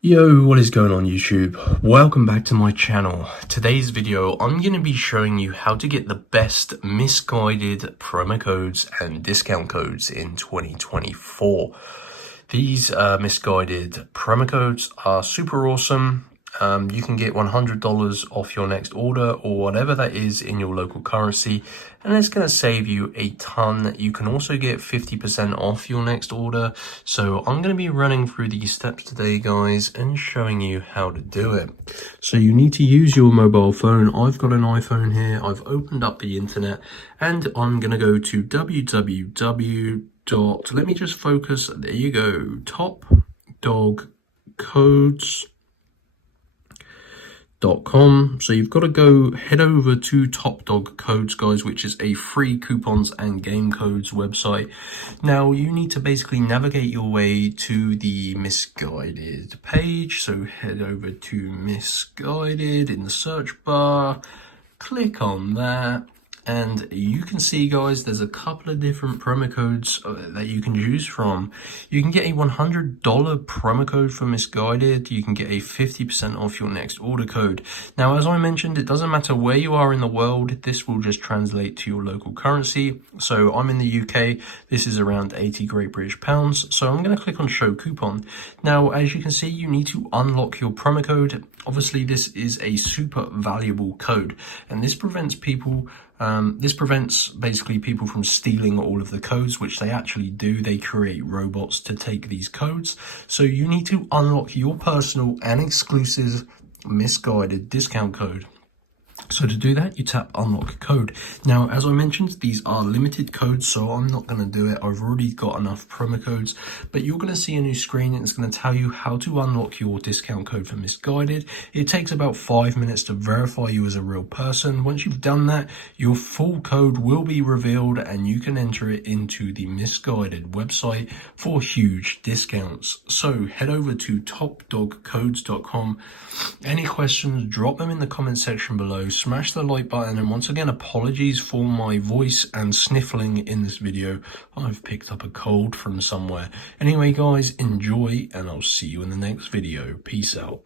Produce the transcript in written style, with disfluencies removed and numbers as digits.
Yo, what is going on YouTube? Welcome back to my channel. Today's video, I'm going to be showing you how to get the best misguided promo codes and discount codes in 2024. These misguided promo codes are super awesome. You can get $100 off your next order or whatever that is in your local currency, and it's going to save you a ton. You can also get 50% off your next order. So I'm going to be running through these steps today, guys, and showing you how to do it. So you need to use your mobile phone. I've got an iPhone here. I've opened up the internet and I'm going to go to let me just focus. There you go. topdogcodes.com. So you've got to head over to Top Dog Codes, guys, which is a free coupons and game codes website. Now you need to basically navigate your way to the Missguided page. So head over to Missguided in the search bar, click on that. And you can see, guys, there's a couple of different promo codes that you can choose from. You can get a $100 promo code for Missguided. You can get a 50% off your next order code. Now, as I mentioned, it doesn't matter where you are in the world. This will just translate to your local currency. So I'm in the UK. This is around 80 Great British pounds. So I'm going to click on Show Coupon. Now, as you can see, you need to unlock your promo code. Obviously, this is a super valuable code, and this prevents basically people from stealing all of the codes, which they actually do. They create robots to take these codes. So you need to unlock your personal and exclusive Missguided discount code. So to do that, you tap unlock code. Now, as I mentioned, these are limited codes, so I'm not going to do it. I've already got enough promo codes, but you're going to see a new screen and it's going to tell you how to unlock your discount code for Missguided. It takes about 5 minutes to verify you as a real person. Once you've done that, your full code will be revealed and you can enter it into the Missguided website for huge discounts. So head over to topdogcodes.com. Any questions, drop them in the comment section below. Smash the like button, and once again, apologies for my voice and sniffling in this video. I've picked up a cold from somewhere. Anyway, guys, enjoy, and I'll see you in the next video. Peace out.